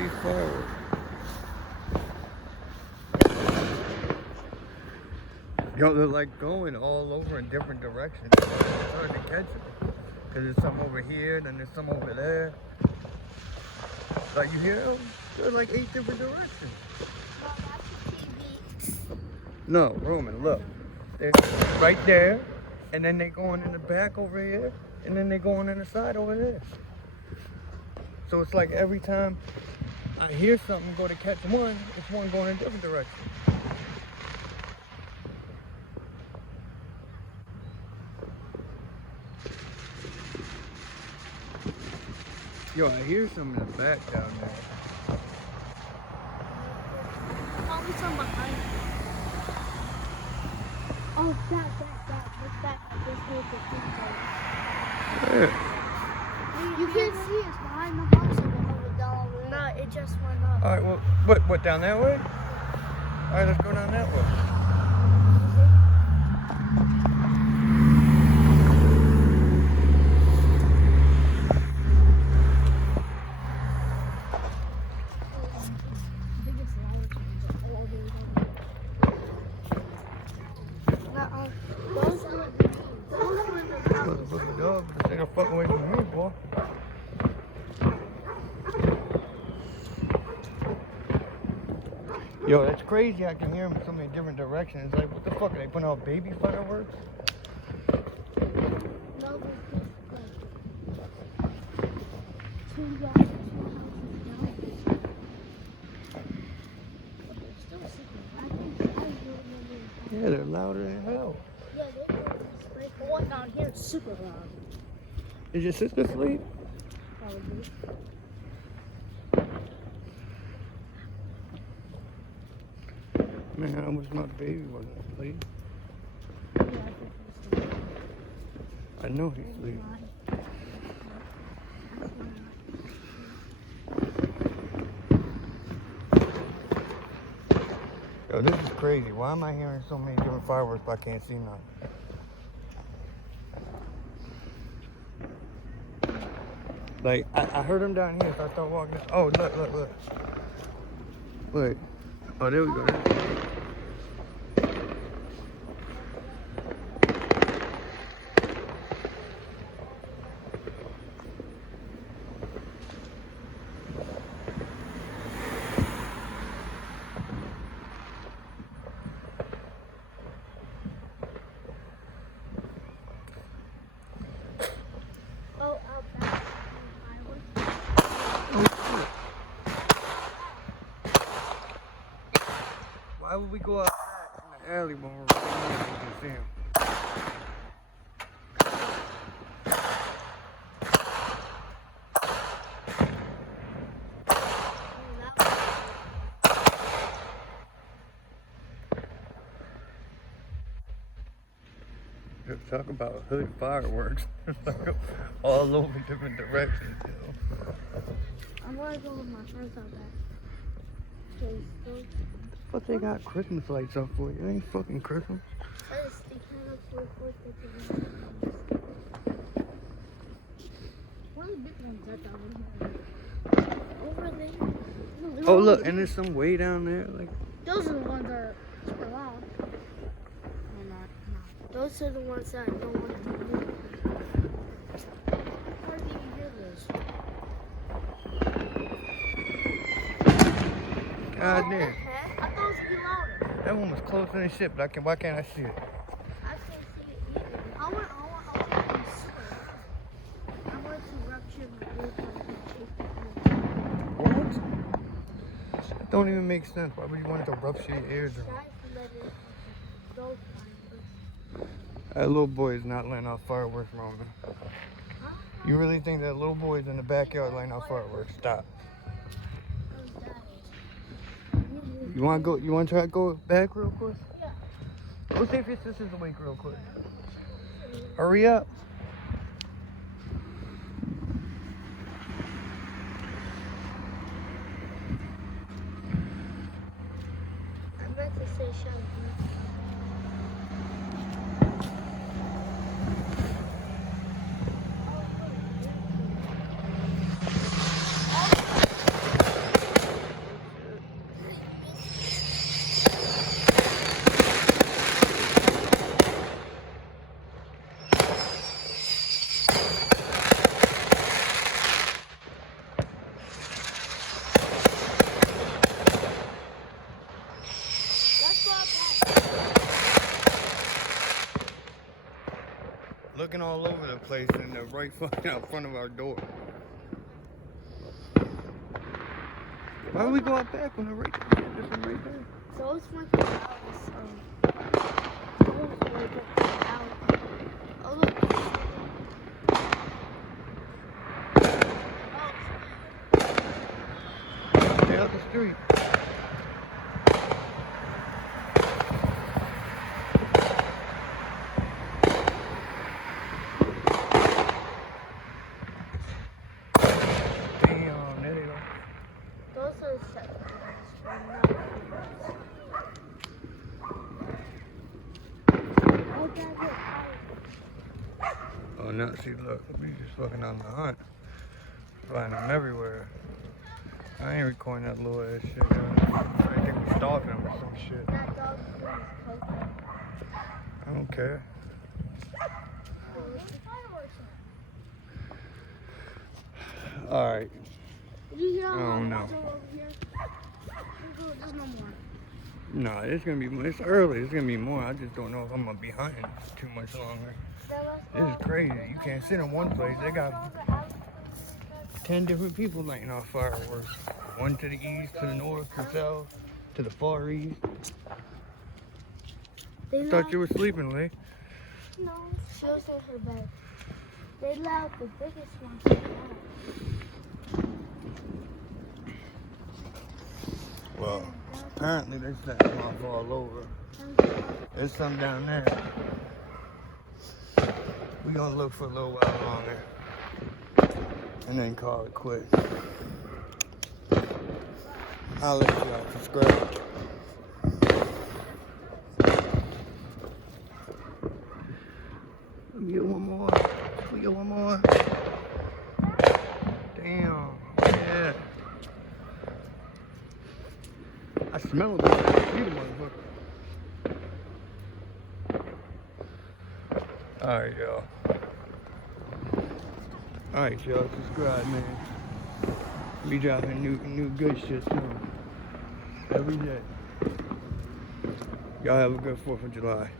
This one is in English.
these fireworks. Yo, they're like going all over in different directions. It's hard to catch them. Because there's some over here, then there's some over there. Like, you hear them? They're like 8 different directions. No, Roman, look. They're right there, and then they're going in the back over here, and then they're going in the side over there. So it's like every time I hear something go to catch one, it's one going in a different direction. Yo, I hear some in the back down there. Probably some behind you. Oh, that. Look back. This whole Where? You can't see it's behind the house or behind the down there. No, it just went up. Alright, well, what, down that way? Alright, let's go down that way. They gonna fuck away from me, boy. Yo, that's crazy. I can hear them in so many different directions. Like, what the fuck? Are they putting out baby fireworks? No, two guys. Yeah, they're louder than hell. Yeah, they're one down here is super loud. Is your sister asleep? Probably. Man, I wish my baby wasn't asleep. Yeah, I think he's asleep. I know he's asleep. Yo, this is crazy. Why am I hearing so many different fireworks but I can't see none? Like, I heard them down here, so I started walking down. Oh, look. Wait. Oh, there we go. Why would we go out in the alley when we're right here and can see him? Talk about hood fireworks. All over different directions, you know. I'm gonna go with my friends out there. What they got Christmas lights up for? It ain't fucking Christmas. One of the big ones that down over there. Oh look, and there's some way down there. Like those are the ones that are super loud. No, not. Those are the ones that don't want to move. How did you hear this? God damn. I thought it would be louder. That one was closer than shit, but why can't I see it? I can't see it either. I want to be super loud. I want to rupture my ears like What? That don't even make sense. Why would you want to rupture your eardrum? That little boy is not letting off fireworks, Roman. You really think that little boy is in the backyard letting off fireworks? Stop. You want to go? You want to try to go back real quick? Yeah. Go see if your sister's awake real quick. Hurry up. I meant to say shut up. looking all over the place and they're right fucking out front of our door. Why would we go out back when they're right there? This one right there. Those might be owls. Those might be owls. Oh, look. Stay out the street. Damn, there they go. Those are separate. Oh, now see, look, we just fucking on the hunt. Find them everywhere. I ain't recording that little ass shit. I think we stalking them or some shit. That dog is coconut. I don't care. Alright. Did you hear I all don't that know. water over here? There's no more. No, it's gonna be, it's early. It's gonna be more. I just don't know if I'm gonna be hunting too much longer. This is crazy. You can't sit in one place. They got 10 different people lighting off fireworks. One to the east, to the north, to the south, to the far east. They Thought you were sleeping, Lee. No, she was in her bed. They allowed the biggest one to go. Well, apparently they set them off all over. There's some down there. We're gonna look for a little while longer and then call it quits. I'll let y'all subscribe. Let me get one more. We get one more. Damn. Yeah. I smell it. I see the motherfucker. Alright, y'all. Alright, y'all. Subscribe, man. We dropping new good shit soon. Every day. Y'all have a good 4th of July.